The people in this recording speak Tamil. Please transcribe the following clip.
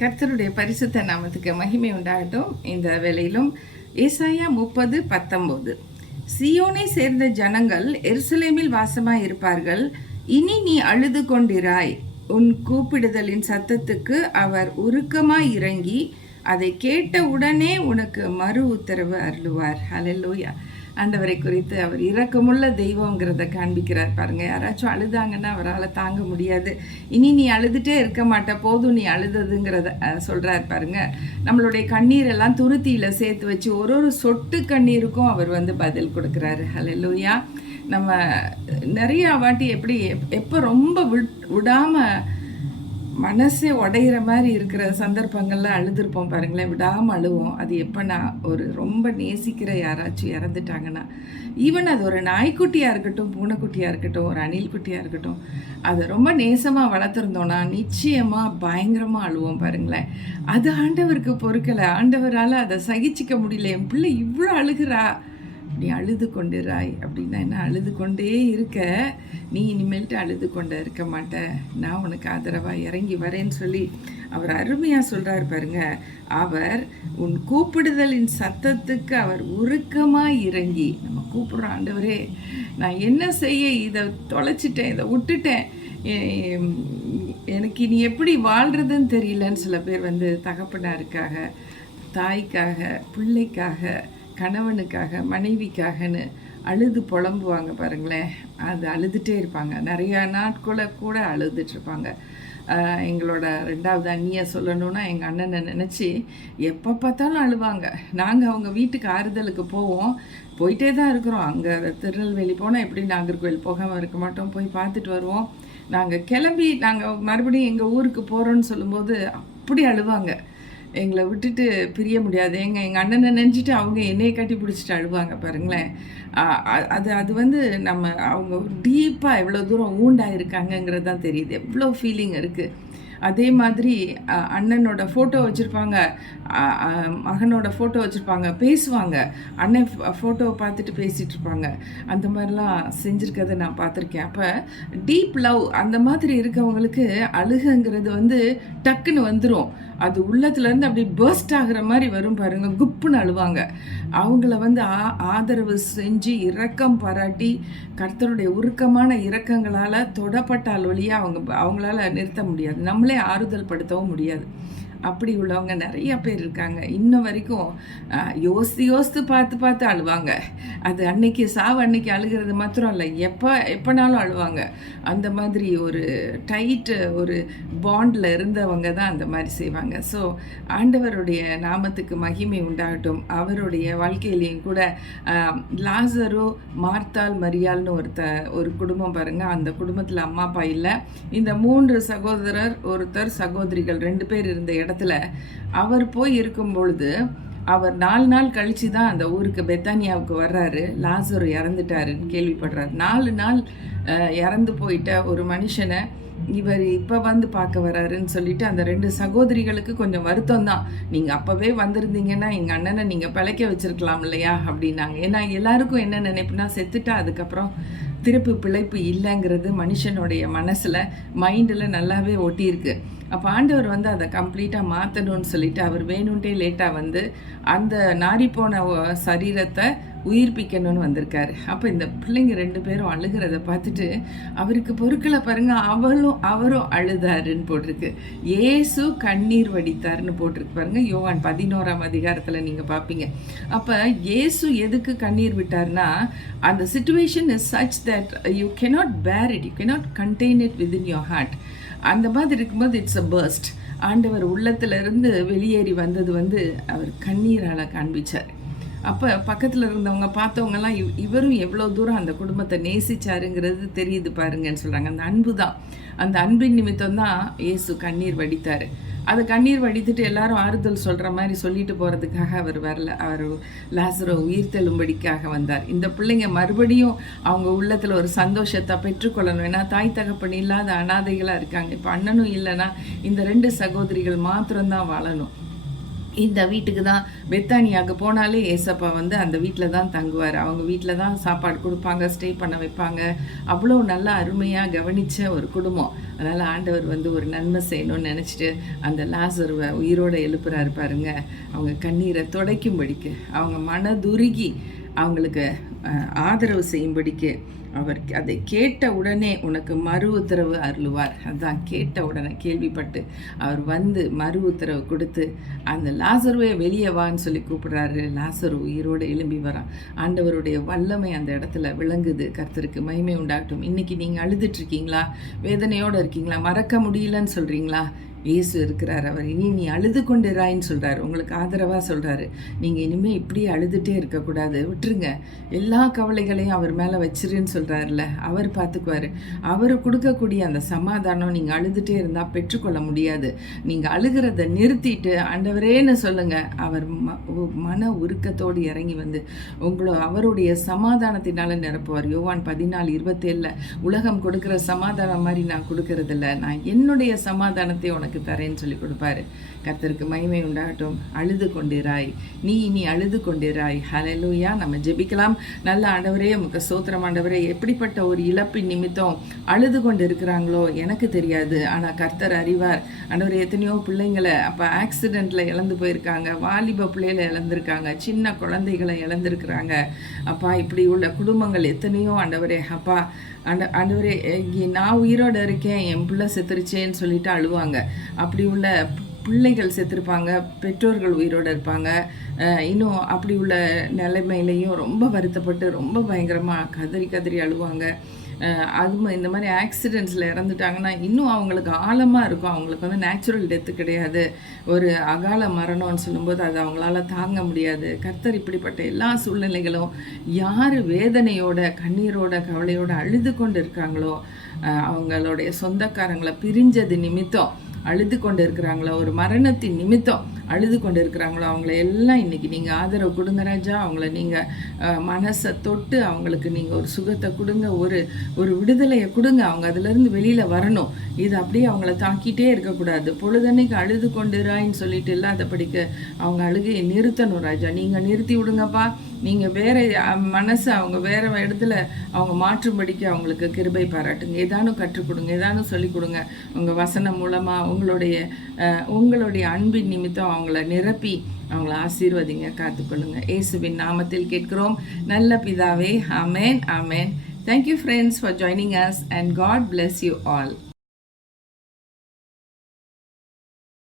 கர்த்தருடைய பரிசுத்த நாமத்துக்கு மகிமை உண்டாகட்டும். இந்த வேளையிலும் ஏசாயா 30:19 சீயோனை சேர்ந்த ஜனங்கள் எருசலேமில் வாசமாய் இருப்பார்கள். இனி நீ அழுது கொண்டிராய். உன் கூப்பிடுதலின் சத்தத்துக்கு அவர் உருக்கமாய் இறங்கி அதை கேட்ட உடனே உனக்கு மறு உத்தரவு அருளுவார். ஹல்லேலூயா. ஆண்டவரை குறித்து அவர் இரக்கமுள்ள தெய்வங்கிறத காண்பிக்கிறார் பாருங்க. யாராச்சும் அழுதாங்கன்னா அவரால் தாங்க முடியாது. இனி நீ அழுதுட்டே இருக்க மாட்ட, போதும் நீ அழுததுங்கிறத சொல்றார் பாருங்க. நம்மளுடைய கண்ணீரெல்லாம் துருத்தியில சேர்த்து வச்சு ஒரு சொட்டு கண்ணீருக்கும் அவர் பதில் கொடுக்குறாரு. ஹல்லேலூயா. நம்ம நிறைய வாட்டி எப்போ ரொம்ப விடாம மனசே உடையிற மாதிரி இருக்கிற சந்தர்ப்பங்கள்ல அழுதுருப்போம் பாருங்களேன். விடாமல் அழுவோம். அது எப்போனா ஒரு ரொம்ப நேசிக்கிற யாராச்சும் இறந்துட்டாங்கன்னா, ஈவன் அது ஒரு நாய்க்குட்டியாக இருக்கட்டும், பூனைக்குட்டியாக இருக்கட்டும், ஒரு அணில் குட்டியாக இருக்கட்டும், அதை ரொம்ப நேசமாக வளர்த்துருந்தோன்னா நிச்சயமாக பயங்கரமாக அழுவோம் பாருங்களேன். அது ஆண்டவருக்கு பொறுக்கலை. ஆண்டவரால் அதை சகிச்சிக்க முடியல. என் பிள்ளை இவ்வளோ அழுகிறா, நீ அழுது கொண்டிராய் அப்படின்னா என்ன? அழுது கொண்டே இருக்க, நீ இனிமேல்ட்டு அழுது கொண்டு இருக்க மாட்ட, நான் உனக்கு ஆதரவாக இறங்கி வரேன்னு சொல்லி அவர் அருமையாக சொல்கிறார் பாருங்க. அவர் உன் கூப்பிடுதலின் சத்தத்துக்கு அவர் உருக்கமாக இறங்கி, நம்ம கூப்பிடுறோம், ஆண்டவரே நான் என்ன செய்ய, இதை தொலைச்சிட்டேன், இதை விட்டுட்டேன், எனக்கு இனி எப்படி வாழ்கிறதுன்னு தெரியலன்னு சில பேர் தகப்பனாருக்காக, தாய்க்காக, பிள்ளைக்காக, கணவனுக்காக, மனைவிக்காகன்னு அழுது புலம்புவாங்க பாருங்களேன். அது அழுதுகிட்டே இருப்பாங்க. நிறையா நாட்களை கூட அழுதுட்ருப்பாங்க. எங்களோட 2வது அண்ணியை சொல்லணுன்னா, எங்கள் அண்ணனை நினச்சி எப்போ பார்த்தாலும் அழுவாங்க. நாங்கள் அவங்க வீட்டுக்கு ஆறுதலுக்கு போவோம், போயிட்டே தான் இருக்கிறோம். அங்கே திருநெல்வேலி போனால் எப்படி நாகர்கோவில் போகாமல் இருக்க மாட்டோம், போய் பார்த்துட்டு வருவோம். நாங்கள் கிளம்பி நாங்கள் மறுபடியும் எங்கள் ஊருக்கு போகிறோன்னு சொல்லும்போது அப்படி அழுவாங்க. எங்களை விட்டுட்டு பிரிய முடியாது. எங்கள் அண்ணனை நினச்சிட்டு அவங்க என்னையை கட்டி பிடிச்சிட்டு அழுவாங்க பாருங்களேன். அது நம்ம அவங்க டீப்பாக எவ்வளோ தூரம் ஊண்டாயிருக்காங்கங்கிறது தான் தெரியுது. எவ்வளோ ஃபீலிங் இருக்குது. அதே மாதிரி அண்ணனோட ஃபோட்டோ வச்சுருப்பாங்க, மகனோட ஃபோட்டோ வச்சுருப்பாங்க, பேசுவாங்க. அண்ணன் ஃபோட்டோவை பார்த்துட்டு பேசிகிட்டு இருப்பாங்க. அந்த மாதிரிலாம் செஞ்சுருக்கதை நான் பார்த்துருக்கேன். அப்போ டீப் லவ் அந்த மாதிரி இருக்கவங்களுக்கு அழுகங்கிறது டக்குன்னு வந்துடும். அது உள்ளத்துலேருந்து அப்படி பர்ஸ்ட் ஆகிற மாதிரி வரும் பாருங்க. குப்புன்னு அழுவாங்க. அவங்கள ஆதரவு செஞ்சு இரக்கம் பாராட்டி கர்த்தருடைய உருக்கமான இரக்கங்களால் தொடப்பட்டால் ஒழிய அவங்களால நிறுத்த முடியாது. நம்மளே ஆறுதல் படுத்தவும் முடியாது. அப்படி உள்ளவங்க நிறைய பேர் இருக்காங்க. இன்ன வரைக்கும் யோசித்து பார்த்து அழுவாங்க. அது அன்னைக்கு அன்னைக்கு அழுகிறது மாத்திரம் இல்லை, எப்போனாலும் அழுவாங்க. அந்த மாதிரி ஒரு டைட்டு ஒரு பாண்டில் இருந்தவங்க தான் அந்த மாதிரி செய்வாங்க. ஸோ ஆண்டவருடைய நாமத்துக்கு மகிமை உண்டாகட்டும். அவருடைய வாழ்க்கையிலையும் கூட லாசரு, மார்த்தாள், மரியாள்னு ஒரு குடும்பம் பாருங்கள். அந்த குடும்பத்தில் அம்மா அப்பா இல்லை. இந்த 3 சகோதரர், ஒருத்தர் சகோதரிகள் 2 பேர் இருந்த இடத்துல அவர் போய் இருக்கும் பொழுது, அவர் 4 நாள் கழிச்சு தான் அந்த ஊருக்கு பெத்தானியாவுக்கு வர்றாரு. லாசரு இறந்துட்டாருன்னு கேள்விப்படுறாரு. 4 நாள் இறந்து போயிட்ட ஒரு மனுஷனை இவர் இப்போ பார்க்க வர்றாருன்னு சொல்லிட்டு அந்த 2 சகோதரிகளுக்கு கொஞ்சம் வருத்தம் தான். நீங்கள் அப்போவே வந்திருந்தீங்கன்னா எங்கள் அண்ணனை நீங்கள் பிழைக்க வச்சிருக்கலாம் இல்லையா அப்படின்னாங்க. ஏன்னா எல்லாருக்கும் என்ன நினைப்புனா, செத்துட்டா அதுக்கப்புறம் திருப்பு பிழைப்பு இல்லைங்கிறது மனுஷனுடைய மனசில், மைண்டில் நல்லாவே ஒட்டியிருக்கு. அப்போ ஆண்டவர் அதை கம்ப்ளீட்டாக மாற்றணும்னு சொல்லிட்டு அவர் வேணுன்ட்டே லேட்டாக அந்த நாரிப்போன சரீரத்தை உயிர்ப்பிக்கணும்னு வந்திருக்காரு. அப்போ இந்த பிள்ளைங்க 2 பேரும் அழுகிறத பார்த்துட்டு அவருக்கு பொறுக்கலை பாருங்க. அவரும் அழுதாருன்னு போட்டிருக்கு. இயேசு கண்ணீர் வடித்தார்னு போட்டிருக்கு பாருங்க. யோவான் 11ஆம் அதிகாரத்தில் நீங்கள் பார்ப்பீங்க. அப்போ இயேசு எதுக்கு கண்ணீர் விட்டார்னா, அந்த situation is such that you cannot bear it, you cannot contain it within your heart. அந்த மாதிரி இருக்கும்போது இட்ஸ் அ பர்ஸ்ட். ஆண்டவர் உள்ளத்திலிருந்து வெளியேறி வந்தது அவர் கண்ணீரால் காண்பிச்சார். அப்போ பக்கத்தில் இருந்தவங்க பார்த்தவங்கலாம் இவரும் எவ்வளோ தூரம் அந்த குடும்பத்தை நேசிச்சாருங்கிறது தெரியுது பாருங்கன்னு சொல்கிறாங்க. அந்த அன்பு தான், அந்த அன்பின் நிமித்தம் தான் இயேசு கண்ணீர் வடித்தார். அதை கண்ணீர் வடித்துட்டு எல்லாரும் ஆறுதல் சொல்கிற மாதிரி சொல்லிட்டு போகிறதுக்காக அவர் வரல. அவர் லாசரை உயிர் தெழும்படிக்காக வந்தார். இந்த பிள்ளைங்க மறுபடியும் அவங்க உள்ளத்தில் ஒரு சந்தோஷத்தை பெற்றுக்கொள்ளணும். ஏன்னா தாய் தகப்பன் இல்லாத அனாதைகளாக இருக்காங்க. இப்போ அண்ணனும் இல்லைன்னா இந்த 2 சகோதரிகள் மாத்திரம்தான் வாழணும். இந்த வீட்டுக்கு தான் பெத்தானியாவுக்கு போனாலே ஏசப்பா வந்து அந்த வீட்டில் தான் தங்குவார். அவங்க வீட்டில் தான் சாப்பாடு கொடுப்பாங்க, ஸ்டே பண்ண வைப்பாங்க. அவ்வளோ நல்லா அருமையாக கவனித்த ஒரு குடும்பம். அதனால் ஆண்டவர் வந்து ஒரு நன்மை செய்யணும்னு நினச்சிட்டு அந்த லாசருவை உயிரோடு எழுப்புறாரு பாருங்க. அவங்க கண்ணீரை துடைக்கும்படிக்கு, அவங்க மனதுருகி அவங்களுக்கு ஆதரவு செய்யும்படிக்கு அவர் அதை கேட்ட உடனே உனக்கு மறு உத்தரவு அருளுவார். அதுதான் கேட்ட உடனே கேள்விப்பட்டு அவர் வந்து மறு உத்தரவு கொடுத்து அந்த லாசருவே வெளியே வான்னு சொல்லி கூப்பிடுறாரு. லாசரு உயிரோடு எழும்பி வரான். ஆண்டவருடைய வல்லமை அந்த இடத்துல விளங்குது. கர்த்தருக்கு மகிமை உண்டாகட்டும். இன்னைக்கு நீங்கள் அழுதுட்ருக்கீங்களா? வேதனையோடு இருக்கீங்களா? மறக்க முடியலன்னு சொல்கிறீங்களா? இயேசு இருக்கிறார். அவர் இனி நீ அழுது கொண்டிராயின்னு சொல்கிறார். உங்களுக்கு ஆதரவாக சொல்கிறாரு. நீங்கள் இனிமேல் இப்படியே அழுதுகிட்டே இருக்கக்கூடாது, விட்டுருங்க, எல்லா கவலைகளையும் அவர் மேலே வச்சிருன்னு சொல்கிறாருல. அவர் பார்த்துக்குவார். அவர் கொடுக்கக்கூடிய அந்த சமாதானம் நீங்கள் அழுதுகிட்டே இருந்தால் பெற்றுக்கொள்ள முடியாது. நீங்கள் அழுகிறத நிறுத்திட்டு ஆண்டவரேன்னு சொல்லுங்கள். அவர் மன உருக்கத்தோடு இறங்கி வந்து அவருடைய சமாதானத்தினால நிரப்புவார். யோவான் 14:27 உலகம் கொடுக்குற சமாதானம் மாதிரி நான் கொடுக்கறதில்ல, நான் என்னுடைய சமாதானத்தை உனக்கு தரேன்னு சொல்லி கொடுப்பாரு. கர்த்தருக்கு மகிமை உண்டாகட்டும். அழுது கொண்டிராய், நீ இனி அழுது கொண்டிராய். ஹல்லேலூயா. நம்ம ஜெபிக்கலாம். நல்ல ஆண்டவரே, உமக்கு ஸ்தோத்திரம் ஆண்டவரே. எப்படிப்பட்ட ஒரு இழப்பின் நிமித்தம் அழுது கொண்டு இருக்கிறாங்களோ எனக்கு தெரியாது, ஆனால் கர்த்தர் அறிவார். ஆண்டவரே, எத்தனையோ பிள்ளைங்களை அப்போ ஆக்சிடெண்ட்டில் இழந்து போயிருக்காங்க, வாலிப பிள்ளைகளை இழந்திருக்காங்க, சின்ன குழந்தைகளை இழந்திருக்கிறாங்க. அப்பா, இப்படி உள்ள குடும்பங்கள் எத்தனையோ ஆண்டவரே. அப்பா ஆண்டவரே, நான் உயிரோடு இருக்கேன், என் பிள்ளை செத்துருச்சேன்னு சொல்லிட்டு அழுவாங்க. அப்படி உள்ள பிள்ளைகள் செத்துருப்பாங்க, பெற்றோர்கள் உயிரோடு இருப்பாங்க. இன்னும் அப்படி உள்ள நிலைமையிலையும் ரொம்ப வருத்தப்பட்டு ரொம்ப பயங்கரமாக கதறி கதறி அழுவாங்க. அது இந்த மாதிரி ஆக்சிடெண்ட்ஸில் இறந்துட்டாங்கன்னா இன்னும் அவங்களுக்கு ஆழமாக இருக்கும். அவங்களுக்கு வந்து நேச்சுரல் டெத்து கிடையாது, ஒரு அகால மரணம்னு சொல்லும்போது அது அவங்களால தாங்க முடியாது. கர்த்தர் இப்படிப்பட்ட எல்லா சூழ்நிலைகளும் யார் வேதனையோட கண்ணீரோட கவலையோடு அழுது கொண்டு இருக்காங்களோ, அவங்களுடைய சொந்தக்காரங்களை பிரிஞ்சது நிமித்தம் அழுது கொண்டு இருக்கிறாங்களோ, ஒரு மரணத்தின் நிமித்தம் அழுது கொண்டு இருக்கிறாங்களோ, அவங்கள எல்லாம் இன்றைக்கி நீங்கள் ஆதரவு கொடுங்க ராஜா. அவங்கள நீங்கள் மனசை தொட்டு அவங்களுக்கு நீங்கள் ஒரு சுகத்தை கொடுங்க, ஒரு விடுதலையை கொடுங்க. அவங்க அதிலேருந்து வெளியில் வரணும். இது அப்படியே அவங்கள தாக்கிட்டே இருக்கக்கூடாது. பொழுதன்னைக்கு அழுது கொண்டுராயின்னு சொல்லிட்டு இல்லாதபடிக்க அவங்க அழுகையை நிறுத்தணும் ராஜா. நீங்கள் நிறுத்தி விடுங்கப்பா. நீங்கள் வேறு மனசை அவங்க வேறு இடத்துல அவங்க மாற்றும்படிக்கு அவங்களுக்கு கிருபை பாராட்டுங்க. ஏதானும் கற்றுக் கொடுங்க, ஏதானும் சொல்லிக் கொடுங்க. உங்கள் வசனம் மூலமாக உங்களுடைய அன்பின் நிமித்தம் அவங்கள நிரப்பி அவங்கள ஆசீர்வதிங்க, காத்துக்கொள்ளுங்க. இயேசுவின் நாமத்தில் கேட்கிறோம் நல்ல பிதாவே. ஆமென், ஆமென். Thank you friends for joining us and God bless you all.